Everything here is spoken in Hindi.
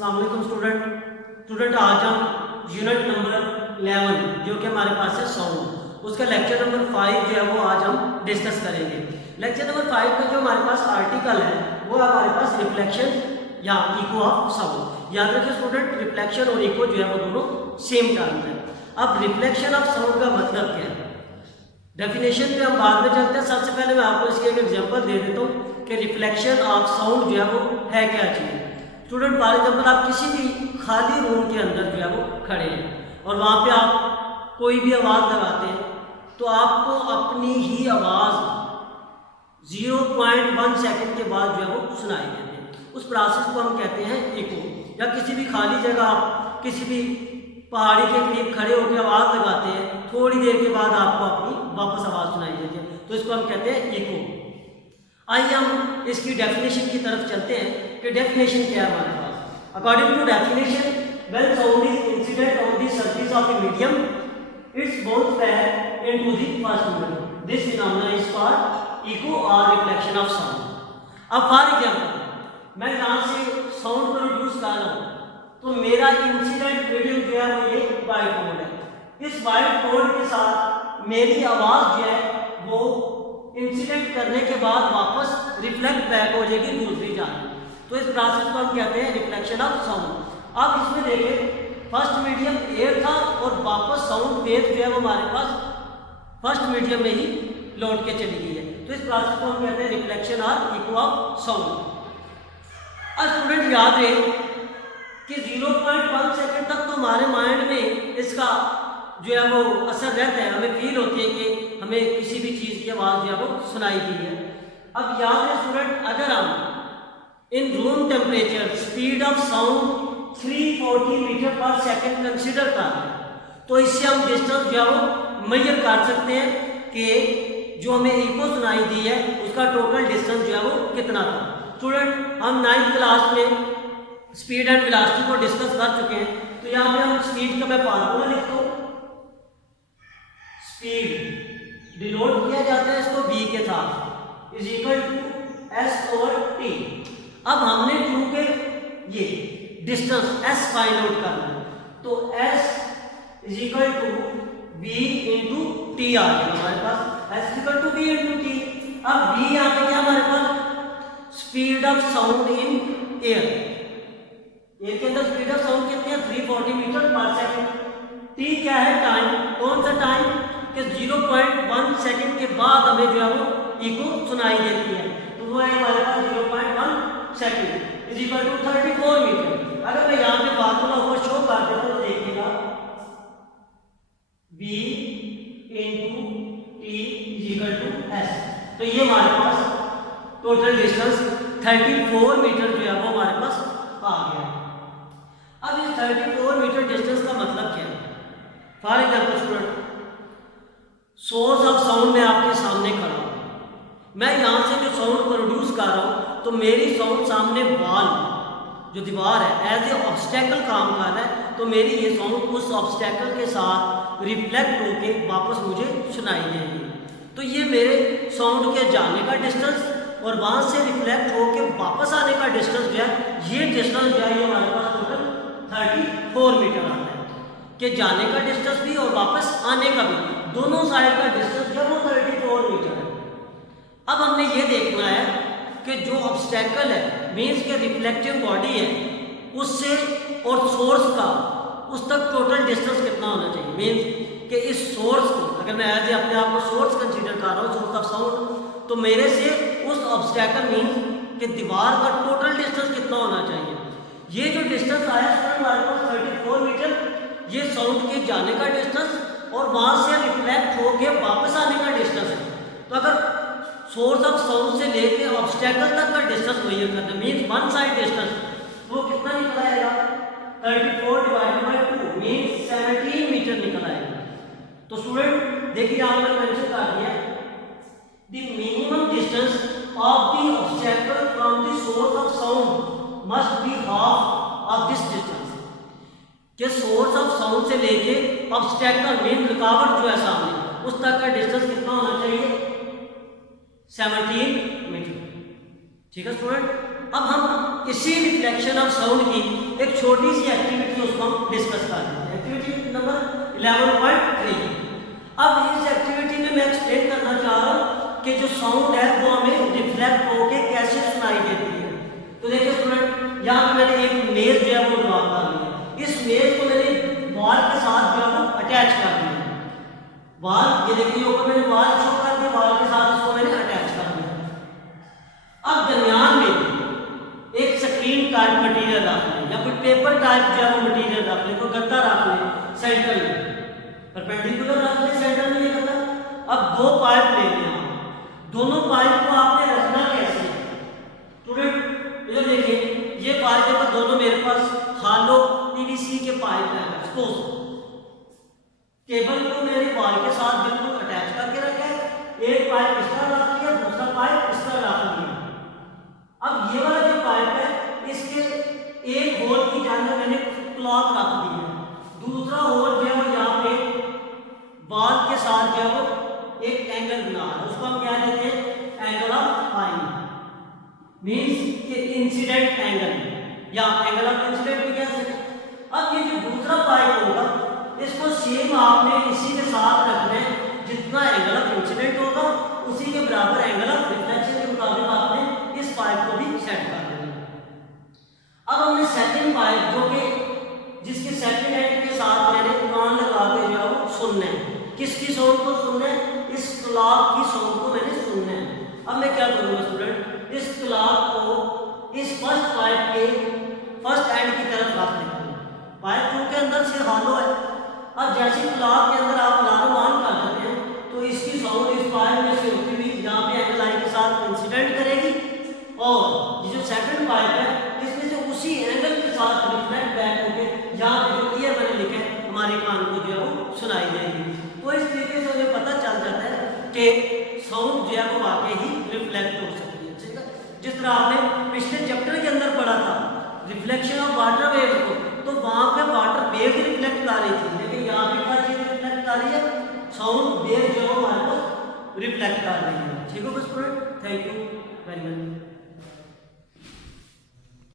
अस्सलाम वालेकुम स्टूडेंट आज हम यूनिट नंबर 11 जो कि हमारे पास है साउंड, उसका लेक्चर नंबर 5 जो है वो आज हम डिस्कस करेंगे। लेक्चर नंबर 5 का जो हमारे पास आर्टिकल है वो है हमारे पास रिफ्लेक्शन या इको ऑफ साउंड। याद रखिए स्टूडेंट, रिफ्लेक्शन और इको जो है वो दोनों सेम टर्म है। अब रिफ्लेक्शन ऑफ साउंड का मतलब क्या है, डेफिनेशन पे हम बाद में चलते हैं। सबसे पहले मैं आपको इसकी एक एग्जांपल दे देता हूँ कि रिफ्लेक्शन ऑफ साउंड जो है वो है क्या चीज़। स्टूडेंट फॉर एग्जाम्पल आप किसी भी खाली रूम के अंदर जो है वो खड़े हैं और वहाँ पे आप कोई भी आवाज़ लगाते हैं तो आपको अपनी ही आवाज़ 0.1 सेकंड के बाद जो है वो सुनाई देती है। उस प्रोसेस को हम कहते हैं इको। या किसी भी खाली जगह आप किसी भी पहाड़ी के करीब खड़े होकर आवाज़ लगाते हैं, थोड़ी देर के बाद आपको अपनी वापस आवाज़ सुनाई देती है, तो इसको हम कहते हैं इको। आइए हम इसकी डेफिनेशन की तरफ चलते हैं कि डेफिनेशन क्या है हमारे पास। According to definition, when sound is incident on the surface of a medium, it's bounce back into the first medium. This phenomena is called echo और रिफ्लेक्शन ऑफ साउंड। अब फॉर एग्जांपल मैं यहाँ से साउंड प्रोड्यूस कर रहा हूँ तो मेरा इंसिडेंट मीडियम जो है वो ये वाइट बोर्ड है। इस वाइट बोर्ड के साथ मेरी आवाज़ जो है वो इंसिडेंट करने के बाद वापस रिफ्लेक्ट बैक हो जाएगी दूसरी जानब। तो इस प्रोसेस को हम कहते हैं रिफ्लेक्शन ऑफ साउंड। अब इसमें देखें फर्स्ट मीडियम एयर था और वापस साउंड वेव जो है वो हमारे पास फर्स्ट मीडियम में ही लौट के चली गई है। तो इस प्रोसेस को हम कहते हैं रिफ्लेक्शन और इको ऑफ साउंड। अब स्टूडेंट याद रहे कि 0.1 सेकंड तक तो हमारे माइंड में इसका जो है वो असर रहता है, हमें फील होती है कि हमें किसी भी चीज़ की आवाज़ जो है वो सुनाई दी है। अब याद है स्टूडेंट, अगर हम in room temperature speed of sound 340 meter पर सेकंड कंसिडर कर रहे तो इससे हम डिस्टेंस जो है वो मेजर कर सकते हैं कि जो हमें इको सुनाई दी है उसका टोटल डिस्टेंस जो है वो कितना था। स्टूडेंट हम 9th क्लास में स्पीड एंड वेलोसिटी को डिस्कस कर चुके हैं, तो यहाँ पे हम स्पीड का मैं फार्मूला लिखता हूँ। स्पीड डिनोट किया जाता है इसको v के साथ is equal to s over t। अब हमने क्योंकि ये डिस्टेंस s फाइंड आउट करना है तो s is equal to v into t आ गया हमारे पास, s equal to v into t. अब v यहाँ पे क्या हमारे पास speed of sound in air के अंदर स्पीड ऑफ साउंड कितनी है 340 मीटर पर सेकंड। टी क्या है टाइम, कौन सा टाइम कि 0.1 सेकंड के बाद हमें जो है वो इको सुनाई देती है, तो वो है हमारे पास 0.1 second is equal to 34 meter. अगर मैं यहाँ पे फार्मूला ऊपर शो कर देता हूँ तो देखिएगा v into t is equal to s, तो ये हमारे पास टोटल डिस्टेंस 34 मीटर जो है वो हमारे पास आ गया। अब इस 34 मीटर डिस्टेंस का मतलब क्या है। For example student, source of sound में आपके सामने खड़ा हूँ, मैं यहाँ से जो साउंड प्रोड्यूस कर रहा हूँ तो मेरी साउंड सामने वॉल जो दीवार है एज ए ऑब्स्टेकल काम कर रहा है, तो मेरी ये साउंड उस ऑब्स्टेकल के साथ रिफ्लेक्ट होके वापस मुझे सुनाई देगी। तो ये मेरे साउंड के जाने का डिस्टेंस और वहाँ से रिफ्लेक्ट होके वापस आने का डिस्टेंस जो है, ये डिस्टेंस जो है ये हमारे पास टोटल 34 मीटर आता है कि जाने का डिस्टेंस भी और वापस आने का भी, दोनों साइड का डिस्टेंस जो है वो 34 मीटर है। अब हमने ये देखना है कि जो ऑब्स्टेकल है मीन्स के रिफ्लेक्टिव बॉडी है उससे और सोर्स का उस तक टोटल डिस्टेंस कितना होना चाहिए। मीन्स कि इस सोर्स को अगर मैं एज ए अपने आप को सोर्स कंसीडर कर रहा हूँ, सोर्स ऑफ साउंड, तो मेरे से उस ऑब्स्टेकल मीन्स कि दीवार का टोटल डिस्टेंस कितना होना चाहिए। ये जो डिस्टेंस आया हमारे पास 34 मीटर, ये साउंड के जाने का डिस्टेंस और वहाँ से रिफ्लेक्ट होके वापस आने का डिस्टेंस है। तो अगर सोर्स ऑफ साउंड से लेके ऑब्स्टेकल तक का डिस्टेंस मेजर करना मीन्स वन साइड डिस्टेंस, वो कितना निकल आएगा 34 डिवाइडेड बाय 2 मीन्स 17 मीटर निकल आएगा। तो स्टूडेंट देखिए यहाँ पर मेंशन कर दिया the minimum distance of the obstacle from the source of sound must be half of this distance. कि सोर्स ऑफ साउंड से लेके ऑब्स्टेकल मेन रुकावट जो है सामने उस तक का डिस्टेंस कितना होना चाहिए 17 मीटर। ठीक है स्टूडेंट। अब हम इसी रिफ्लेक्शन ऑफ साउंड की एक छोटी सी एक्टिविटी उसको हम डिस्कस कर लेते हैं। Activity number 11.3। अब इस एक्टिविटी में मैं एक्सप्लेन करना चाह रहा हूँ कि जो साउंड है वो हमें रिफ्लेक्ट होके कैसे सुनाई देती है। तो देखिए स्टूडेंट, यहाँ पे मैंने एक मेज जो है वो ड्रॉ कर लिया। इस मेज को मैंने वॉल के साथ जो है वो अटैच कर दिया। वॉल, ये देखिए ऊपर मैंने वॉल शो कर दिया, वॉल के साथ इसको मैंने अटैच कर दिया। अब दरमियान में एक स्क्रीन टाइप मटेरियल रख लें या कोई पेपर टाइप जो है वो मटेरियल रख लें, कोई गद्दा रख लें सेंटर में, परपेंडिकुलर रख लें सेंटर में ये गद्दा। अब दो पाइप ले लें, दोनों पाइप को आपने रखना कैसे स्टूडेंट, इधर देखिए ये पाइप पर दोनों मेरे पास हालो पीवीसी के पाइप है। सपोज केबल को मैंने वॉल के साथ बिल्कुल अटैच करके रखा है, एक पाइप इस तरह रख लिया, दूसरा पाइप इस तरह रख लिया। अब ये वाला जो पाइप है इसके एक होल की जगह मैंने क्लॉथ रख दी है, दूसरा होल जो है वो यहाँ पे वॉल के साथ जो है वो एक एंगल बना है, उसको हम क्या देते हैं एंगल ऑफ पाई, मीन्स कि इंसिडेंट एंगल या एंगल ऑफ इंसिडेंट भी कह सकते हैं। अब ये जो दूसरा पाइप होगा इसको सेम आपने इसी के साथ रखना है, जितना एंगल ऑफ इंसिडेंट होगा उसी के बराबर एंगल ऑफ रिफ्लेक्शन के मुताबिक आपने इस पाइप को भी सेट कर देना। अब हमने सेकंड पाइप जो कि जिसके सेकंड एंड के साथ मैंने कान लगा के जो है वो सुनना है, किसकी साउंड को सुनना है, इस क्लॉक की साउंड को मैंने सुनना है। अब मैं क्या करूँगा स्टूडेंट, इस क्लॉक को इस फर्स्ट पाइप के फर्स्ट एंड की तरफ रख देता हूँ। पाइप क्योंकि अंदर से हालो है, अब जैसे क्लॉक के अंदर आप अलार्म ऑन कर देते हैं तो इसकी साउंड इस पाइप में से होती हुई यहाँ पे एंगल आई के साथ इंसिडेंट करेगी और ये जो सेकंड पाइप है इसमें से उसी एंगल के साथ रिफ्लेक्ट बैक होके यहाँ पे जो ईयर मैंने लिखा है हमारे कान को जो है वो सुनाई देगी। तो इस तरीके से हमें पता चल जाता है कि साउंड जो है वो वाकई ही रिफ्लेक्ट हो सकती है। ठीक है, जिस तरह आपने पिछले चैप्टर के अंदर पढ़ा था रिफ्लेक्शन ऑफ वाटर वेव को, तो वहां पे वाटर वेव रिफ्लेक्ट कर रही थी, लेकिन यहाँ पे क्या चीज रिफ्लेक्ट कर रही है, साउंड वेव जो हमारे को रिफ्लेक्ट कर रही है। ठीक है student, thank you very much.